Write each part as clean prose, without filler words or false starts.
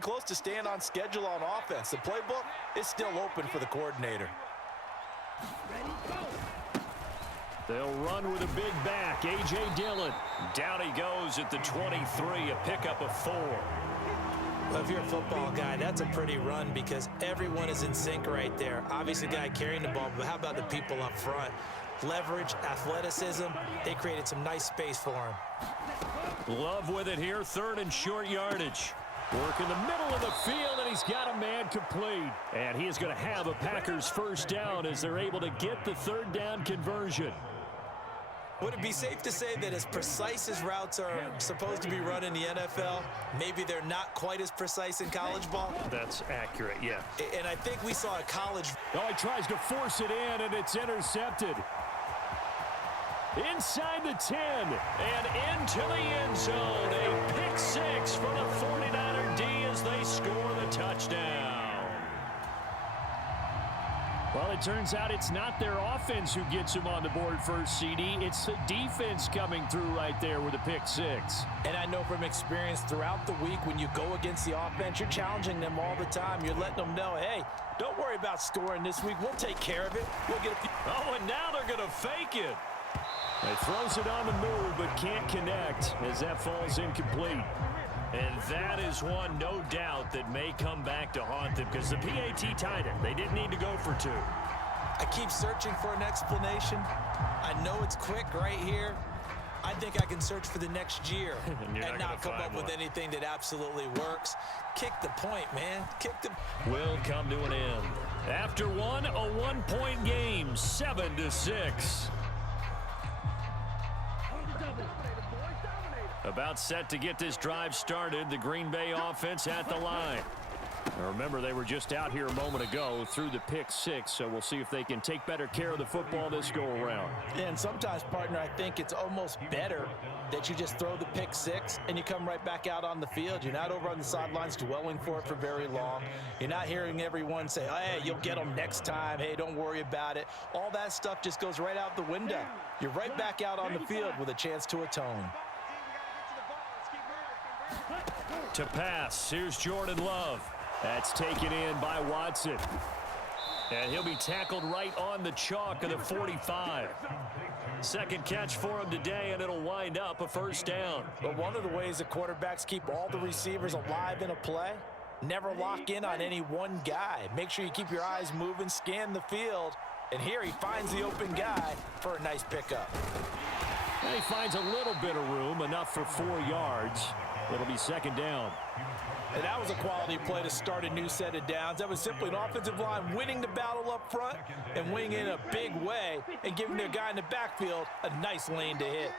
pretty close to staying on schedule on offense. The playbook is still open for the coordinator. They'll run with a big back, A.J. Dillon. Down he goes at the 23, a pickup of 4. Well, if you're a football guy, that's a pretty run because everyone is in sync right there. Obviously, the guy carrying the ball, but how about the people up front? Leverage, athleticism, they created some nice space for him. Love with it here, 3rd and short yardage. Work in the middle of the field, and he's got a man complete. And he is going to have a Packers first down as they're able to get the 3rd down conversion. Would it be safe to say that as precise as routes are supposed to be run in the NFL, maybe they're not quite as precise in college ball? That's accurate, yeah. And I think we saw a college... Oh, he tries to force it in, and it's intercepted. Inside the 10, and into the end zone. A pick 6 for the 49er D as they score the touchdown. Well, it turns out it's not their offense who gets them on the board first, CD. It's the defense coming through right there with a pick 6. And I know from experience throughout the week when you go against the offense, you're challenging them all the time. You're letting them know, hey, don't worry about scoring this week. We'll take care of it. We'll get a few. Oh, and now they're going to fake it. He throws it on the move but can't connect as that falls incomplete. And that is one, no doubt, that may come back to haunt them because the PAT tied it. They didn't need to go for 2. I keep searching for an explanation. I know it's quick right here. I think I can search for the next year and not come up with anything that absolutely works. Kick the point, man. Kick the... Will come to an end. After one, a 1-point game, 7-6. About set to get this drive started. The Green Bay offense at the line. Now remember, they were just out here a moment ago through the pick 6, so we'll see if they can take better care of the football this go-around. Yeah, and sometimes, partner, I think it's almost better that you just throw the pick 6 and you come right back out on the field. You're not over on the sidelines dwelling for it for very long. You're not hearing everyone say, oh, hey, you'll get them next time. Hey, don't worry about it. All that stuff just goes right out the window. You're right back out on the field with a chance to atone. To pass, here's Jordan Love. That's taken in by Watson. And he'll be tackled right on the chalk of the 45. Second catch for him today, and it'll wind up a first down. But one of the ways the quarterbacks keep all the receivers alive in a play, never lock in on any one guy. Make sure you keep your eyes moving, scan the field. And here he finds the open guy for a nice pickup. And he finds a little bit of room, enough for 4 yards. It'll be second down. And that was a quality play to start a new set of downs. That was simply an offensive line winning the battle up front and winning in a big way and giving their guy in the backfield a nice lane to hit.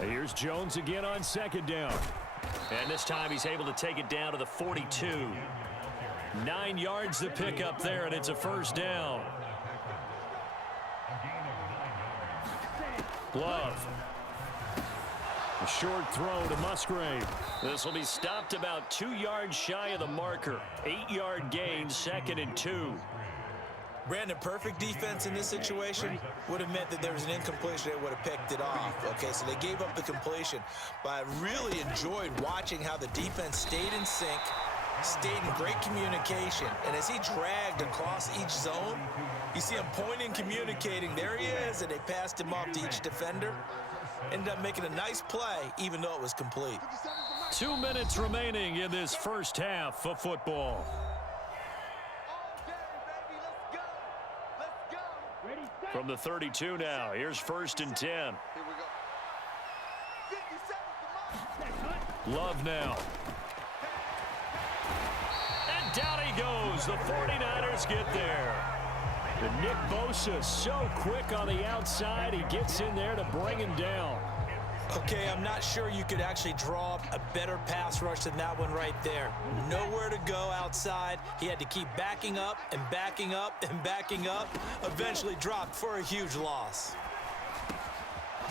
Here's Jones again on second down. And this time he's able to take it down to the 42. 9 yards to pick up there, and it's a first down. Love. A short throw to Musgrave. This will be stopped about 2 yards shy of the marker. 8-yard gain, 2nd and 2. Brandon, perfect defense in this situation would have meant that there was an incompletion. They would have picked it off. Okay, so they gave up the completion. But I really enjoyed watching how the defense stayed in sync, stayed in great communication. And as he dragged across each zone, you see him pointing, communicating. There he is, and they passed him off to each defender. Ended up making a nice play, even though it was complete. 2 minutes remaining in this first half of football. From the 32 now, here's 1st and 10. Love now. And down he goes. The 49ers get there. And Nick Bosa so quick on the outside. He gets in there to bring him down. Okay, I'm not sure you could actually draw up a better pass rush than that one right there. Nowhere to go outside. He had to keep backing up and backing up and backing up. Eventually dropped for a huge loss.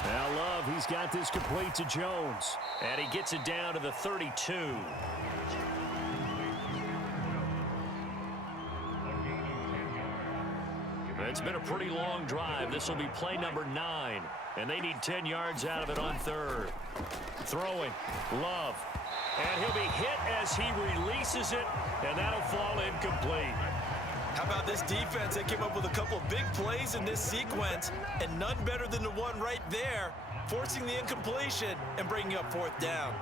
Now Love, he's got this complete to Jones. And he gets it down to the 32. It's been a pretty long drive. This will be play number 9, and they need 10 yards out of it on third. Throwing, Love, and he'll be hit as he releases it, and that'll fall incomplete. How about this defense? They came up with a couple of big plays in this sequence, and none better than the one right there, forcing the incompletion and bringing up fourth down.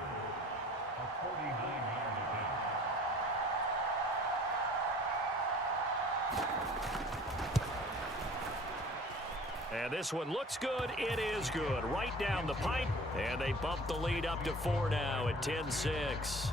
And this one looks good. It is good. Right down the pipe, and they bump the lead up to 4 now at 10-6.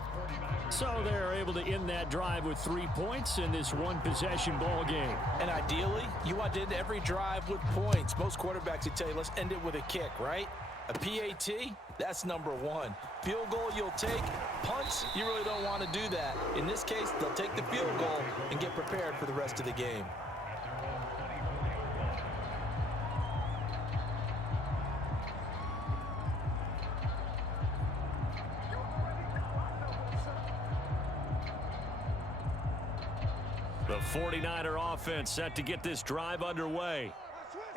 So they're able to end that drive with 3 points in this one-possession ball game. And ideally, you want to end every drive with points. Most quarterbacks would tell you, let's end it with a kick, right? A PAT, that's number 1. Field goal you'll take. Punts, you really don't want to do that. In this case, they'll take the field goal and get prepared for the rest of the game. The 49er offense set to get this drive underway.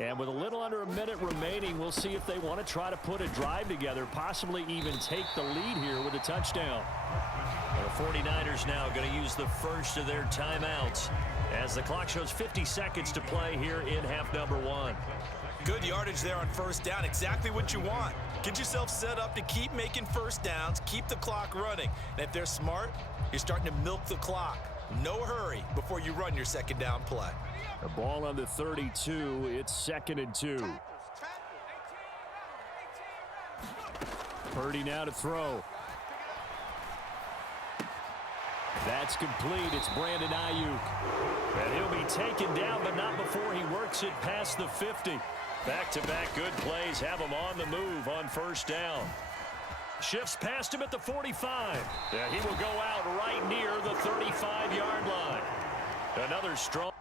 And with a little under a minute remaining, we'll see if they want to try to put a drive together, possibly even take the lead here with a touchdown. The 49ers now going to use the first of their timeouts as the clock shows 50 seconds to play here in half number 1. Good yardage there on first down. Exactly what you want. Get yourself set up to keep making first downs, keep the clock running. And if they're smart, you're starting to milk the clock. No hurry before you run your second down play. The ball on the 32. It's 2nd and 2. Purdy now to throw. That's complete. It's Brandon Ayuk. And he'll be taken down, but not before he works it past the 50. Back-to-back good plays have him on the move on first down. Shifts past him at the 45. Yeah, he will go out right near the 35-yard line. Another strong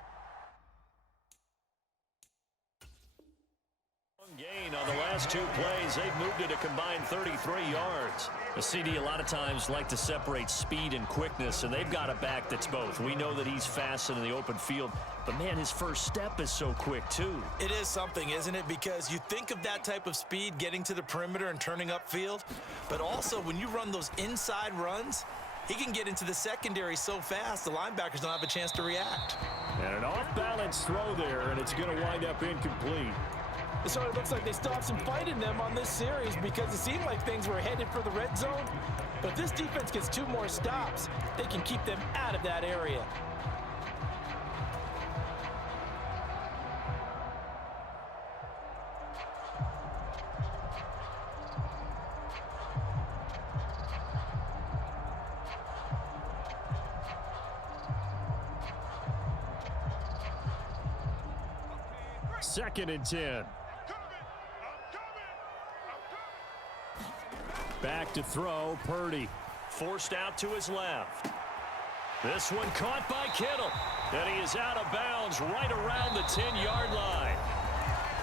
gain on the last 2 plays. They've moved it a combined 33 yards. The CD a lot of times like to separate speed and quickness, and they've got a back that's both. We know that he's fast in the open field, but man, his first step is so quick too. It is something, isn't it? Because you think of that type of speed getting to the perimeter and turning upfield, but also when you run those inside runs, he can get into the secondary so fast the linebackers don't have a chance to react. And an off-balance throw there, and it's going to wind up incomplete. So it looks like they still have some fight in them on this series because it seemed like things were headed for the red zone. But this defense gets 2 more stops. They can keep them out of that area. Second and 10. Back to throw, Purdy. Forced out to his left. This one caught by Kittle. And he is out of bounds right around the 10-yard line.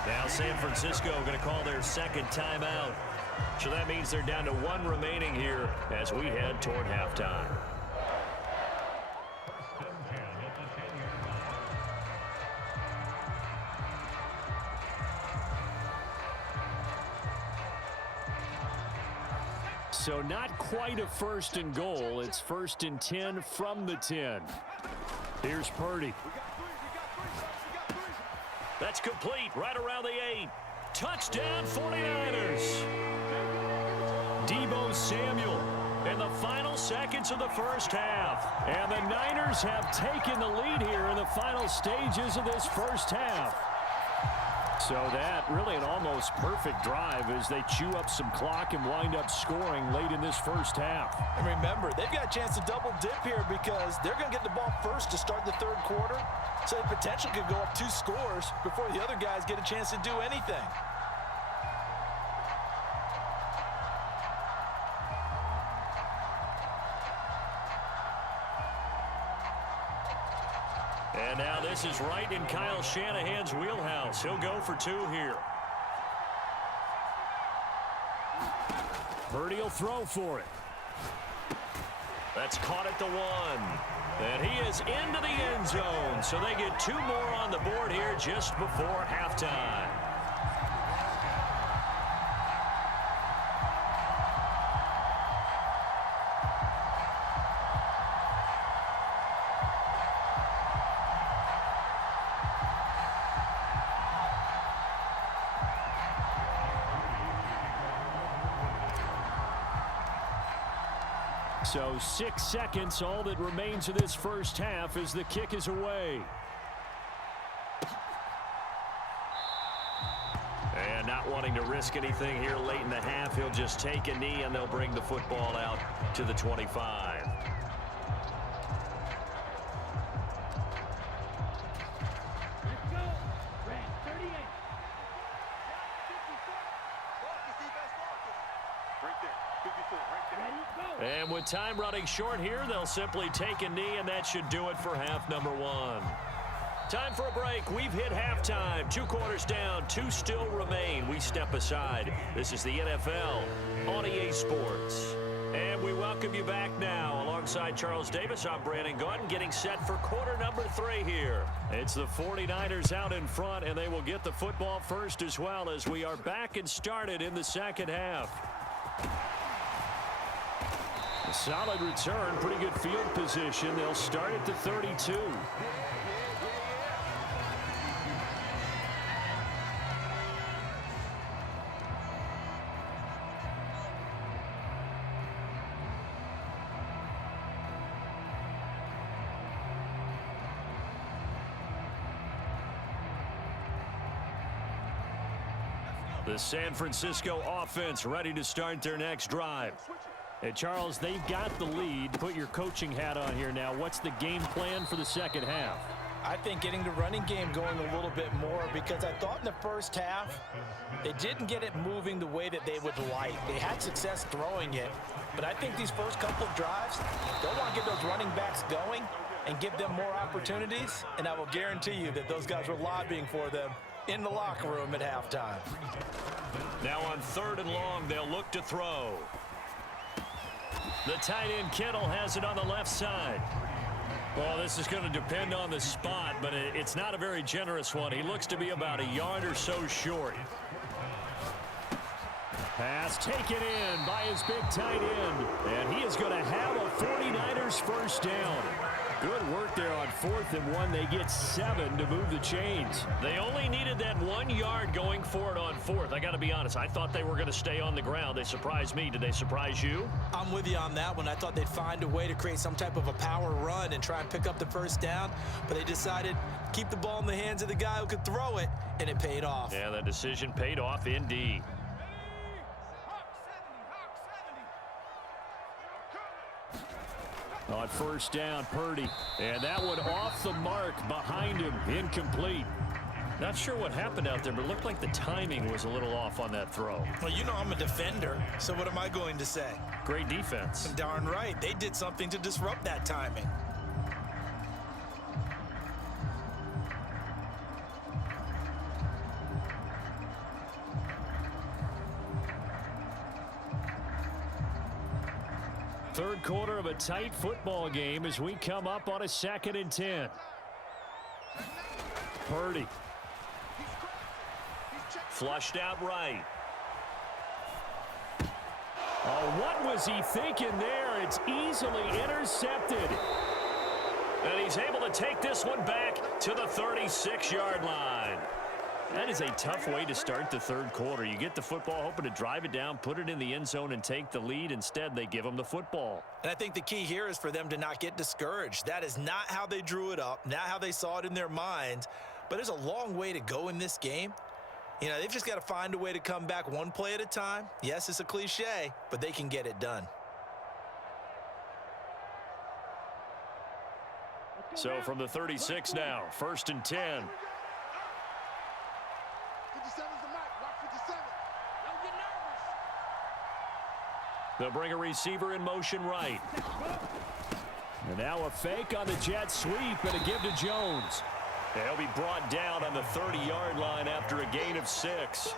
Now San Francisco going to call their second timeout. So that means they're down to 1 remaining here as we head toward halftime. So not quite a 1st and goal. It's 1st and 10 from the 10. Here's Purdy. That's complete right around the 8. Touchdown 49ers. Deebo Samuel in the final seconds of the first half. And the Niners have taken the lead here in the final stages of this first half. So that really an almost perfect drive as they chew up some clock and wind up scoring late in this first half. And remember, they've got a chance to double dip here because they're going to get the ball first to start the 3rd quarter. So they potentially could go up 2 scores before the other guys get a chance to do anything. And now this is right in Kyle Shanahan's wheelhouse. He'll go for 2 here. Purdy will throw for it. That's caught at the 1. And he is into the end zone. So they get 2 more on the board here just before halftime. So 6 seconds, all that remains of this first half as the kick is away. And not wanting to risk anything here late in the half, he'll just take a knee and they'll bring the football out to the 25. And with time running short here, they'll simply take a knee, and that should do it for half number 1. Time for a break. We've hit halftime. 2 quarters down, 2 still remain. We step aside. This is the NFL on EA Sports. And we welcome you back now. Alongside Charles Davis, I'm Brandon Gaudin, getting set for quarter number 3 here. It's the 49ers out in front, and they will get the football first as well as we are back and started in the second half. A solid return, pretty good field position. They'll start at the 32. The San Francisco offense ready to start their next drive. Hey, Charles, they've got the lead. Put your coaching hat on here now. What's the game plan for the second half? I think getting the running game going a little bit more, because I thought in the first half they didn't get it moving the way that they would like. They had success throwing it, but I think these first couple of drives, they'll want to get those running backs going and give them more opportunities, and I will guarantee you that those guys were lobbying for them in the locker room at halftime. Now on 3rd and long, they'll look to throw. The tight end Kittle has it on the left side. Well, this is going to depend on the spot, but it's not a very generous one. He looks to be about a yard or so short. Pass taken in by his big tight end. And he is going to have a 49ers first down. Good work there on 4th and 1. They get 7 to move the chains. They only needed that 1 yard going for it on 4th. I got to be honest, I thought they were going to stay on the ground. They surprised me. Did they surprise you? I'm with you on that one. I thought they'd find a way to create some type of a power run and try and pick up the first down, but they decided keep the ball in the hands of the guy who could throw it, and it paid off. Yeah, that decision paid off indeed. On first down, Purdy. And that one off the mark behind him. Incomplete. Not sure what happened out there, but it looked like the timing was a little off on that throw. Well, you know I'm a defender, so what am I going to say? Great defense. Darn right. They did something to disrupt that timing. Third quarter of a tight football game as we come up on a 2nd and 10. Purdy. Flushed out right. Oh, what was he thinking there? It's easily intercepted. And he's able to take this one back to the 36-yard line. That is a tough way to start the third quarter. You get the football, hoping to drive it down, put it in the end zone, and take the lead. Instead, they give them the football. And I think the key here is for them to not get discouraged. That is not how they drew it up, not how they saw it in their minds. But there's a long way to go in this game. You know, they've just got to find a way to come back one play at a time. Yes, it's a cliche, but they can get it done. So from the 36 now, 1st and 10. They'll bring a receiver in motion right. And now a fake on the jet sweep and a give to Jones. He'll be brought down on the 30-yard line after a gain of 6.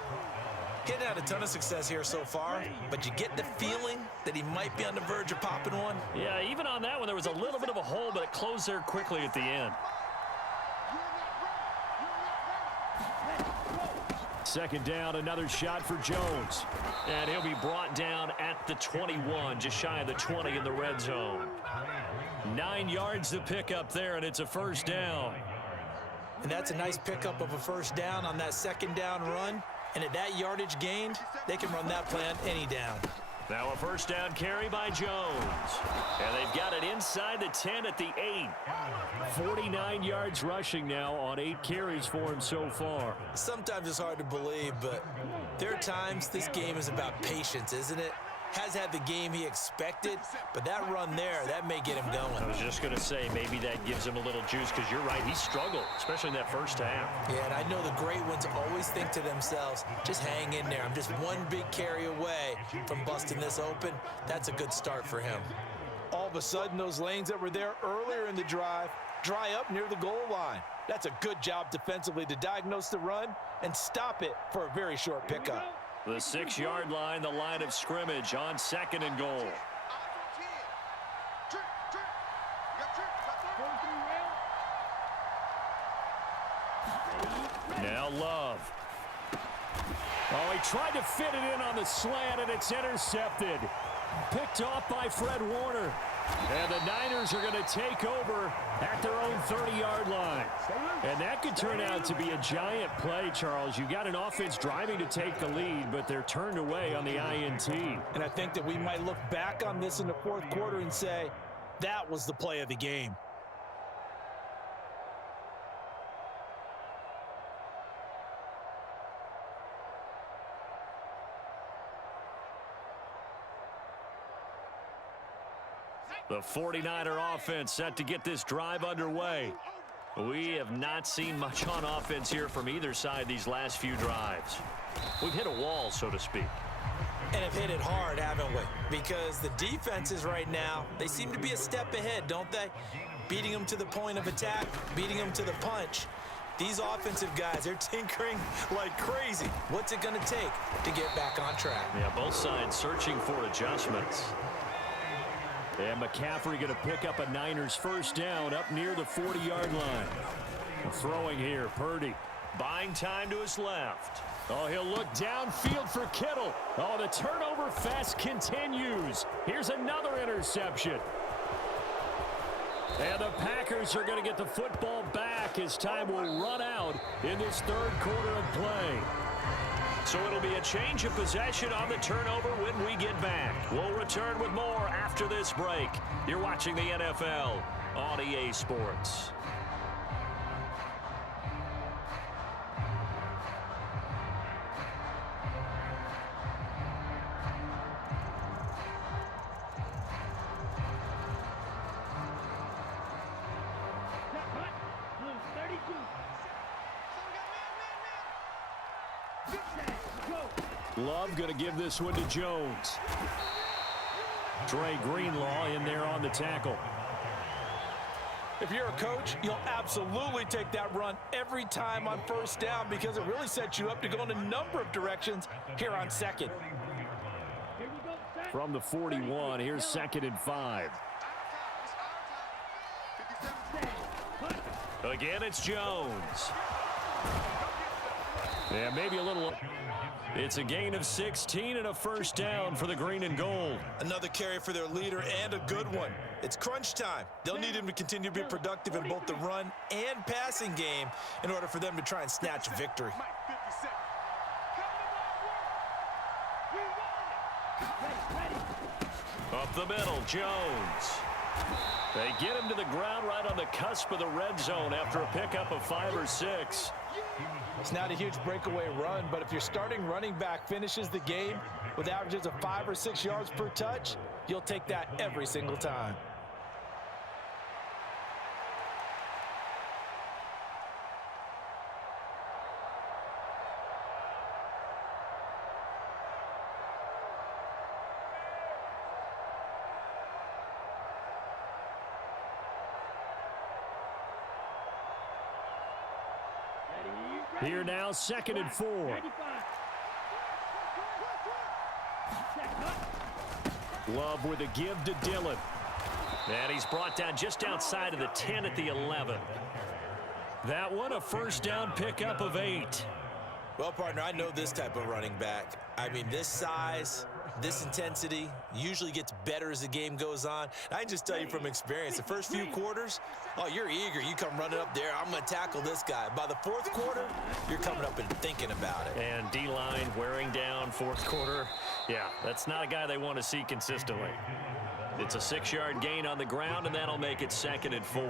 He hadn't had a ton of success here so far, but you get the feeling that he might be on the verge of popping one. Yeah, even on that one, there was a little bit of a hole, but it closed there quickly at the end. Second down, another shot for Jones. And he'll be brought down at the 21, just shy of the 20 in the red zone. 9 yards to pick up there, and it's a first down. And that's a nice pickup of a first down on that second down run. And at that yardage gained, they can run that play on any down. Now a first down carry by Jones. And they've got it inside the 10 at the 8. 49 yards rushing now on 8 carries for him so far. Sometimes it's hard to believe, but there are times this game is about patience, isn't it? Has had the game he expected, but that run there, that may get him going. I was just going to say, maybe that gives him a little juice, because you're right, he struggled, especially in that first half. Yeah, and I know the great ones always think to themselves, just hang in there. I'm just one big carry away from busting this open. That's a good start for him. All of a sudden, those lanes that were there earlier in the drive dry up near the goal line. That's a good job defensively to diagnose the run and stop it for a very short pickup. The 6-yard line, the line of scrimmage on 2nd and goal. Now Love. Oh, he tried to fit it in on the slant, and it's intercepted. Picked off by Fred Warner. And the Niners are going to take over at their own 30-yard line. And that could turn out to be a giant play, Charles. You got an offense driving to take the lead, but they're turned away on the INT. And I think that we might look back on this in the fourth quarter and say, that was the play of the game. The 49er offense set to get this drive underway. We have not seen much on offense here from either side these last few drives. We've hit a wall, so to speak. And have hit it hard, haven't we? Because the defenses right now, they seem to be a step ahead, don't they? Beating them to the point of attack, beating them to the punch. These offensive guys, they're tinkering like crazy. What's it going to take to get back on track? Yeah, both sides searching for adjustments. And McCaffrey going to pick up a Niners first down up near the 40-yard line. Throwing here, Purdy. Buying time to his left. Oh, he'll look downfield for Kittle. Oh, the turnover fest continues. Here's another interception. And the Packers are going to get the football back as time will run out in this third quarter of play. So it'll be a change of possession on the turnover when we get back. We'll return with more after this break. You're watching the NFL on EA Sports. Love going to give this one to Jones. Dre Greenlaw in there on the tackle. If you're a coach, you'll absolutely take that run every time on first down because it really sets you up to go in a number of directions here on second. From the 41, here's 2nd and 5. Again, it's Jones. Yeah, maybe a little. It's a gain of 16 and a first down for the green and gold. Another carry for their leader and a good one. It's crunch time. They'll need him to continue to be productive in both the run and passing game in order for them to try and snatch a victory. Up the middle, Jones. They get him to the ground right on the cusp of the red zone after a pickup of 5 or 6. It's not a huge breakaway run, but if your starting running back finishes the game with averages of 5 or 6 yards per touch, you'll take that every single time. Here now, 2nd and 4. Love with a give to Dillon. And he's brought down just outside of the 10 at the 11. That one a first down pickup of 8. Well, partner, I know this type of running back. I mean, this size, this intensity usually gets better as the game goes on. I can just tell you from experience, the first few quarters, oh, you're eager. You come running up there, I'm going to tackle this guy. By the fourth quarter, you're coming up and thinking about it. And D-line wearing down fourth quarter. Yeah, that's not a guy they want to see consistently. It's a 6-yard gain on the ground, and that'll make it 2nd and 4.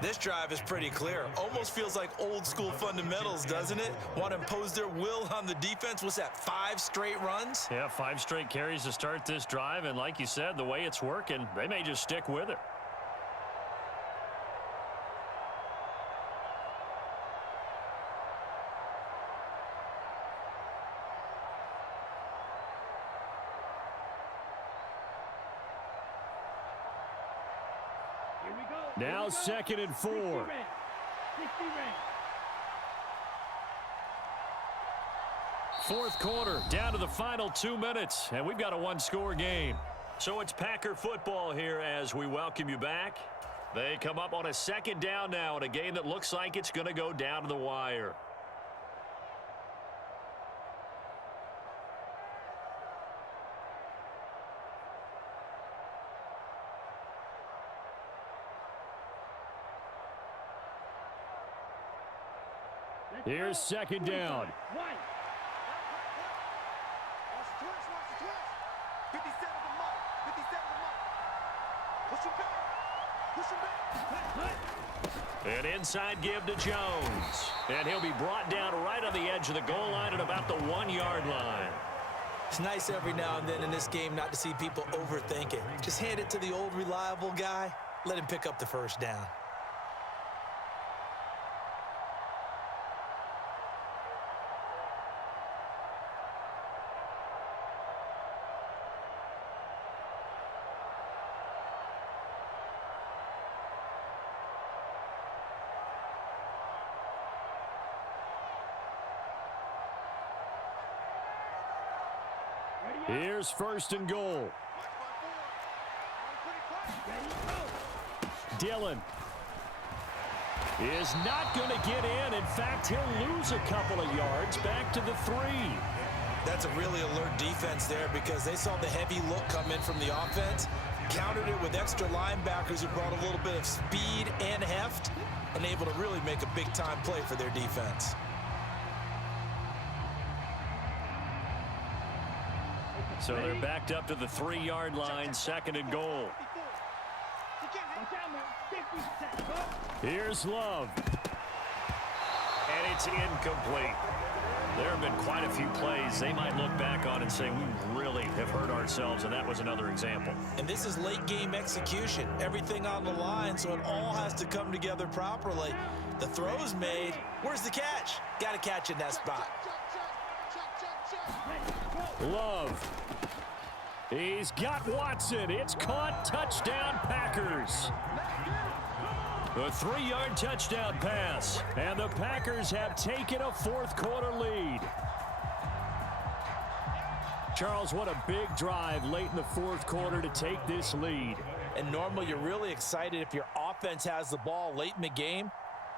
This drive is pretty clear. Almost feels like old school fundamentals, doesn't it? Want to impose their will on the defense. What's that, 5 straight runs? Yeah, 5 straight carries to start this drive, and like you said, the way it's working, they may just stick with it. Now 2nd and 4. Fourth quarter, down to the final 2 minutes, and we've got a 1-score game. So it's Packer football here as we welcome you back. They come up on a 2nd down now in a game that looks like it's going to go down to the wire. Here's 2nd down. An inside give to Jones. And he'll be brought down right on the edge of the goal line at about the 1-yard line. It's nice every now and then in this game not to see people overthink it. Just hand it to the old reliable guy. Let him pick up the first down. Here's 1st and goal. Dillon is not going to get in. In fact, he'll lose a couple of yards back to the 3. That's a really alert defense there because they saw the heavy look come in from the offense, countered it with extra linebackers who brought a little bit of speed and heft, and able to really make a big-time play for their defense. So they're backed up to the 3-yard line, 2nd and goal. Here's Love. And it's incomplete. There have been quite a few plays they might look back on and say, we really have hurt ourselves, and that was another example. And this is late-game execution. Everything on the line, so it all has to come together properly. The throw's made. Where's the catch? Got to catch in that spot. Love. He's got Watson. It's caught. Touchdown, Packers. A 3-yard touchdown pass. And the Packers have taken a fourth-quarter lead. Charles, what a big drive late in the fourth quarter to take this lead. And normally you're really excited if your offense has the ball late in the game.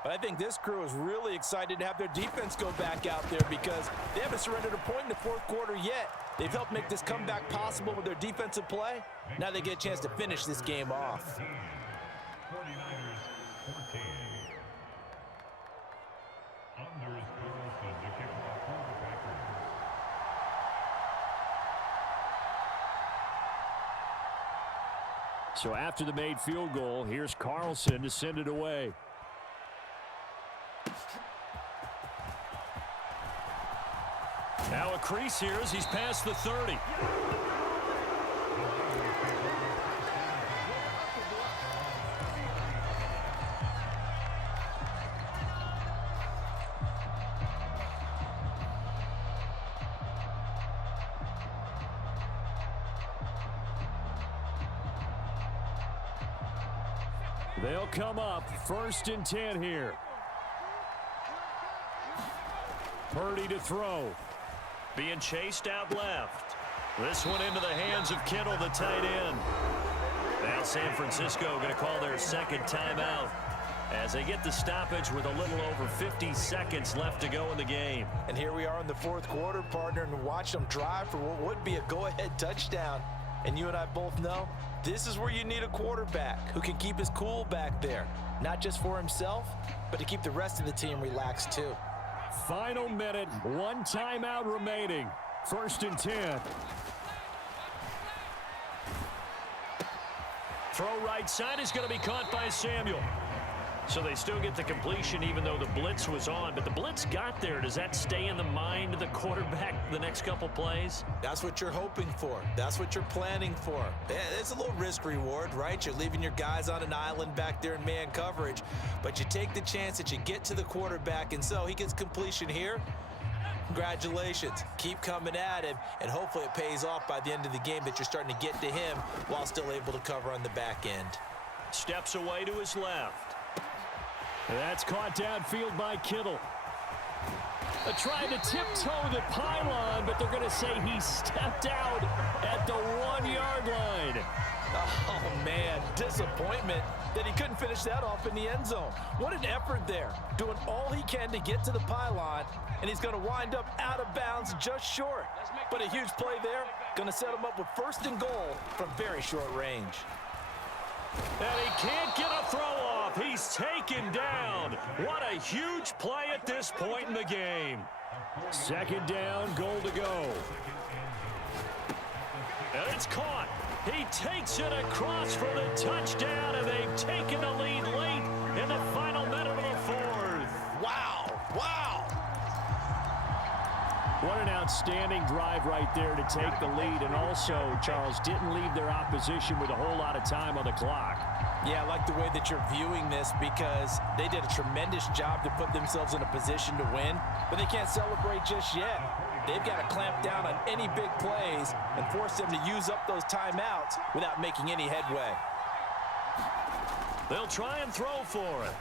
But I think this crew is really excited to have their defense go back out there because they haven't surrendered a point in the fourth quarter yet. They've helped make this comeback possible with their defensive play. Now they get a chance to finish this game off. So after the made field goal, here's Carlson to send it away. Now a crease here as he's past the 30. They'll come up 1st and 10 here. Purdy to throw. Being chased out left. This one into the hands of Kittle, the tight end. Now San Francisco going to call their second timeout as they get the stoppage with a little over 50 seconds left to go in the game. And here we are in the fourth quarter, partner, and watch them drive for what would be a go-ahead touchdown. And you and I both know this is where you need a quarterback who can keep his cool back there, not just for himself, but to keep the rest of the team relaxed too. Final minute, one timeout remaining. 1st and 10. Throw right side is going to be caught by Samuel. So they still get the completion even though the blitz was on. But the blitz got there. Does that stay in the mind of the quarterback the next couple plays? That's what you're hoping for. That's what you're planning for. It's a little risk reward, right? You're leaving your guys on an island back there in man coverage. But you take the chance that you get to the quarterback. And so he gets completion here. Congratulations. Keep coming at him, and hopefully it pays off by the end of the game that you're starting to get to him while still able to cover on the back end. Steps away to his left. That's caught downfield by Kittle. Trying to tiptoe the pylon, but they're going to say he stepped out at the 1-yard line. Oh, man, disappointment that he couldn't finish that off in the end zone. What an effort there, doing all he can to get to the pylon, and he's going to wind up out of bounds just short. But a huge play there, going to set him up with 1st and goal from very short range. And he can't get a throw off. He's taken down. What a huge play at this point in the game. 2nd down, goal to go. And it's caught. He takes it across for the touchdown, and they've taken the lead late in the final minute of the 4th. Wow, wow. What an outstanding drive right there to take the lead. And also, Charles, didn't leave their opposition with a whole lot of time on the clock. Yeah, I like the way that you're viewing this because they did a tremendous job to put themselves in a position to win, but they can't celebrate just yet. They've got to clamp down on any big plays and force them to use up those timeouts without making any headway. They'll try and throw for it.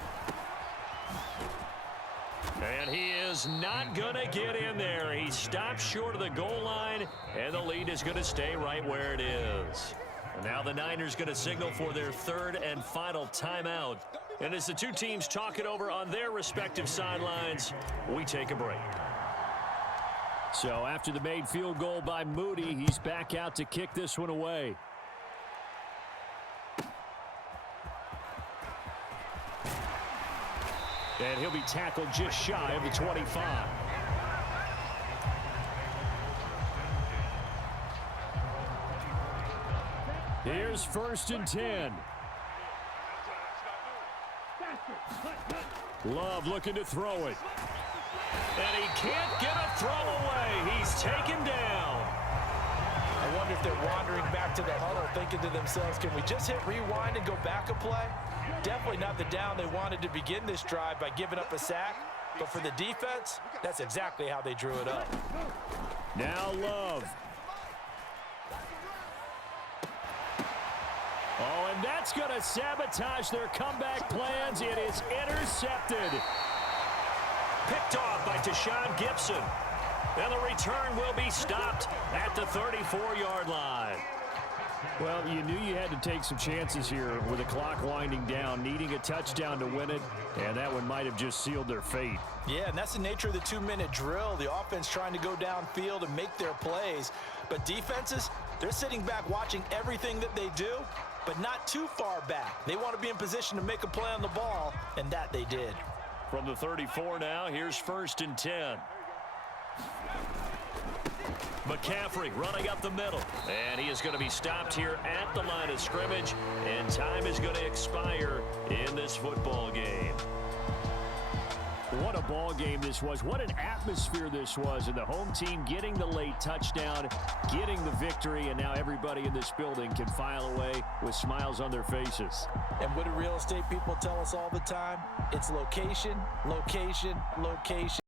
And he is not going to get in there. He stops short of the goal line, and the lead is going to stay right where it is. And now the Niners going to signal for their 3rd and final timeout. And as the two teams talk it over on their respective sidelines, we take a break. So after the made field goal by Moody, he's back out to kick this one away. And he'll be tackled just shy of the 25. Here's 1st and 10. Love looking to throw it. And he can't get a throw away. He's taken down. I wonder if they're wandering back to the huddle thinking to themselves, can we just hit rewind and go back a play? Definitely not the down they wanted to begin this drive by giving up a sack. But for the defense, that's exactly how they drew it up. Now Love. Oh, and that's going to sabotage their comeback plans. It is intercepted. Picked off by Tashawn Gibson. And the return will be stopped at the 34-yard line. Well, you knew you had to take some chances here with the clock winding down, needing a touchdown to win it, and that one might have just sealed their fate. Yeah, and that's the nature of the 2-minute drill. The offense trying to go downfield and make their plays. But defenses, they're sitting back watching everything that they do, but not too far back. They want to be in position to make a play on the ball, and that they did. From the 34 now, here's 1st and 10. McCaffrey running up the middle, and he is going to be stopped here at the line of scrimmage, and time is going to expire in this football game. What a ball game this was. What an atmosphere this was. And the home team getting the late touchdown, getting the victory, and now everybody in this building can file away with smiles on their faces. And what do real estate people tell us all the time? It's location, location, location.